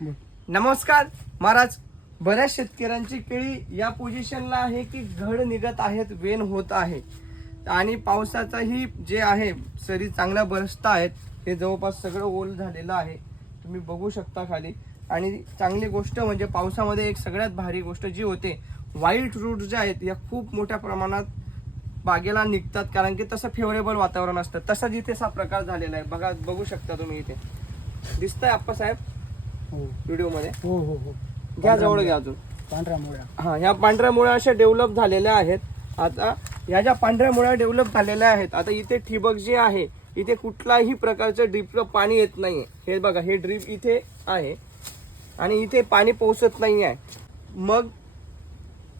नमस्कार. महाराज बऱ्याच शेतकऱ्यांची केळी या पोझिशनला आहे की घड निघत आहेत वेन होत आहे. आणि पावसाचाही जे आहे सरी चांगल्या बरसत आहेत हे जवळपास सगळं ओल झालेलं आहे. तुम्ही बघू शकता खाली. आणि चांगली गोष्ट म्हणजे पावसामध्ये एक सगळ्यात भारी गोष्ट जी होते वाईट रूट जे आहेत या खूप मोठ्या प्रमाणात बागेला निघतात. कारण की तसं फेवरेबल वातावरण असतं. तसाच जिथे असा प्रकार झालेला आहे. बघा बघू शकता तुम्ही इथे. दिसतंय आप्पासाहेब? साहेब व्हिडिओमध्ये. हो हो हो. घ्या जवळ घ्या अजून. पांढऱ्या मुळ्या. हा ह्या पांढऱ्या मुळ्या अशा डेव्हलप झालेल्या आहेत. आता ह्या ज्या पांढऱ्या मुळ्या डेव्हलप झालेल्या आहेत आता इथे ठिबक जे आहे इथे कुठलाही प्रकारचं ड्रीपचं पाणी येत नाहीये. हे बघा हे ड्रीप इथे आहे आणि इथे पाणी पोहोचत नाही आहे मग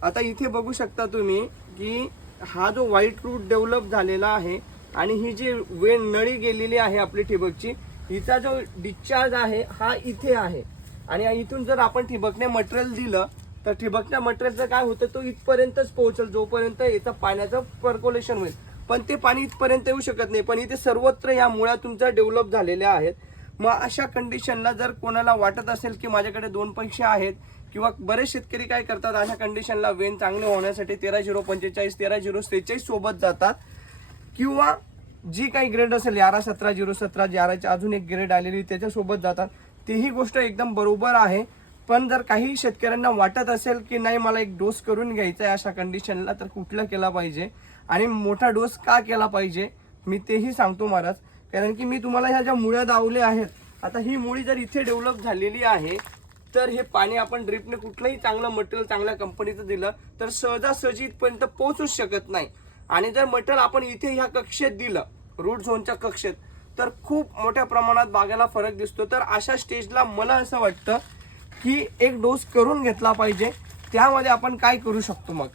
आता इथे बघू शकता तुम्ही की हा जो व्हाईट रूट डेव्हलप झालेला आहे आणि ही जी वेळ नळी गेलेली आहे आपली ठिबकची हिचा जो डिस्चार्ज आहे हा इथे आहे. आणि इथून जर आपण ठिबकने मटेरियल दिलं तर ठिबकच्या मटेरियलचं काय होतं तो इथपर्यंतच पोहोचेल जोपर्यंत याचं पाण्याचं पर्कोलेशन होईल. पण ते पाणी इथपर्यंत येऊ शकत नाही. पण इथे सर्वत्र या मुळ्या तुमच्या डेव्हलप झालेल्या आहेत मग अशा कंडिशनला जर कोणाला वाटत असेल की माझ्याकडे दोन पैसे आहेत किंवा बरेच शेतकरी काय करतात अशा कंडिशनला वेन चांगले होण्यासाठी तेरा झिरो पंचेचाळीस तेरा झिरो सेहेचाळीस सोबत जातात किंवा जी काही ग्रेड असेल यारा सतरा झिरो सतरा याराची अजून एक ग्रेड आलेली त्याच्यासोबत जातात. तीही गोष्ट एकदम बरोबर आहे. पण जर काही शेतकऱ्यांना वाटत असेल की नाही मला एक डोस करून घ्यायचा आहे अशा कंडिशनला तर कुठला केला पाहिजे? आणि मोठा डोस का केला पाहिजे? मी तेही सांगतो महाराज. कारण की मी तुम्हाला ह्या ज्या मुळ्या दावल्या आहेत आता ही मुळी जर इथे डेव्हलप झालेली आहे तर हे पाणी आपण ड्रिपने कुठलंही चांगलं मटेरियल चांगल्या कंपनीचं दिलं तर सहजासहजी इथपर्यंत पोहोचूच शकत नाही. आणि जर मटेरियल आपण इथे ह्या कक्षेत दिलं रूट झोनच्या कक्षेत तर खूप मोठ्या प्रमाणात बागेला फरक दिसतो. तर अशा स्टेजला मला असं वाटतं की एक डोस करून घेतला पाहिजे. त्यामध्ये आपण काय करू शकतो मग?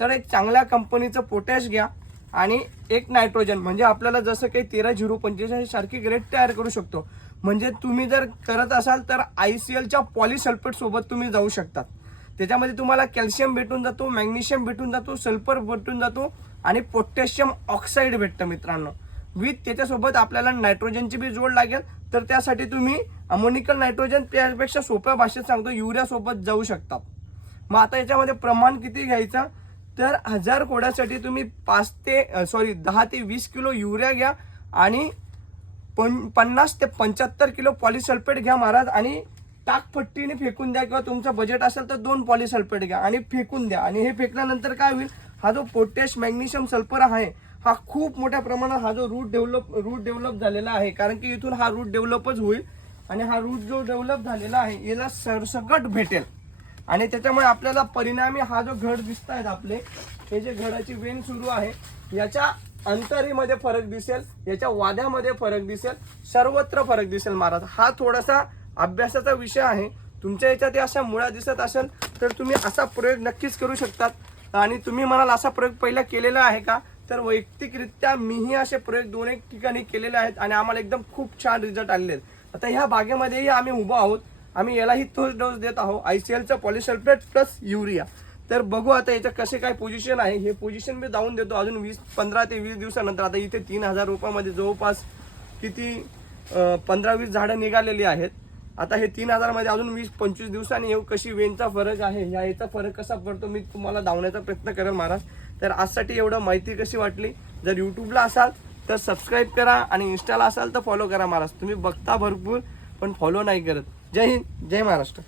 तर एक चांगल्या कंपनीचं पोटॅश घ्या आणि एक नायट्रोजन म्हणजे आपल्याला जसं काही तेरा झिरो पंचेचाळीस सारखी ग्रेड तयार करू शकतो. म्हणजे तुम्ही जर करत असाल तर आय सी एलच्या पॉलिसल्फेटसोबत तुम्ही जाऊ शकतात. त्याच्यामध्ये तुम्हाला कॅल्शियम भेटून जातो मॅग्नेशियम भेटून जातो सल्फर भेटून जातो आणि पोटॅशियम ऑक्साईड भेटतं मित्रांनो. विथ त्याच्यासोबत आपल्याला नायट्रोजनची बी जोड लागेल. तर त्यासाठी तुम्ही अमोनिकल नायट्रोजन त्यापेक्षा सोप्या भाषेत सांगतो युरियासोबत जाऊ शकता. मग आता याच्यामध्ये प्रमाण किती घ्यायचं? तर हजार कोड्यासाठी तुम्ही पाच ते सॉरी दहा ते वीस किलो युरिया घ्या आणि पन पन्नास ते पंच्याहत्तर किलो पॉलिसल्फेट घ्या महाराज आणि टाकपट्टीने फेकून द्या किंवा तुमचं बजेट असेल तर दोन पॉलिसल्फेट घ्या आणि फेकून द्या. आणि हे फेकल्यानंतर काय होईल? हा जो पोटॅश मॅग्नेशियम सल्फर आहे हा खूप मोठ्या प्रमाणात हा जो रूट डेव्हलप रूट डेव्हलप झालेला आहे कारण की इथून हा रूट डेव्हलपच होईल. आणि हा रूट जो डेव्हलप झालेला आहे याला सरसकट भेटेल. आणि त्याच्यामुळे आपल्याला परिणामी हा जो घड दिसत आहेत आपले हे जे घडाची वेन सुरू आहे याच्या अंतरीमध्ये फरक दिसेल याच्या वाद्यामध्ये फरक दिसेल सर्वत्र फरक दिसेल महाराज. हा थोडासा अभ्यासाचा विषय आहे. तुमच्या याच्यात या अशा मुळा दिसत असेल तर तुम्ही असा प्रयोग नक्कीच करू शकतात. आणि तुम्ही म्हणाल असा प्रयोग पहिला केलेला आहे का? तर वैयक्तिकरित्या मीही असे प्रयोग दोन एक ठिकाणी केलेले आहेत आणि आम्हाला एकदम खूप छान रिझल्ट आलेले आहेत. आता ह्या बागेमध्येही आम्ही उभा आहोत. आम्ही यालाही तोच डोस देत आहोत. आय सी एलचा पॉलिसल्फेट प्लस युरिया तर बघू आता याचं कसे काय पोझिशन आहे. हे पोझिशन मी जाऊन देतो अजून वीस पंधरा ते वीस दिवसानंतर. आता इथे तीन हजार रुपयामध्ये जवळपास किती पंधरा वीस झाडं निघालेली आहेत. आता हे तीन हजारमध्ये अजून वीस पंचवीस दिवसांनी येऊ कशी वेनचा फरक आहे ह्या याचा फरक कसा पडतो मी तुम्हाला धावण्याचा प्रयत्न करेन महाराज. तर आजसाठी एवढं. माहिती कशी वाटली? जर यूट्यूबला असाल तर सबस्क्राईब करा आणि इन्स्टाला असाल तर फॉलो करा महाराज. तुम्ही बघता भरपूर पण फॉलो नाही करत. जय हिंद जय महाराष्ट्र.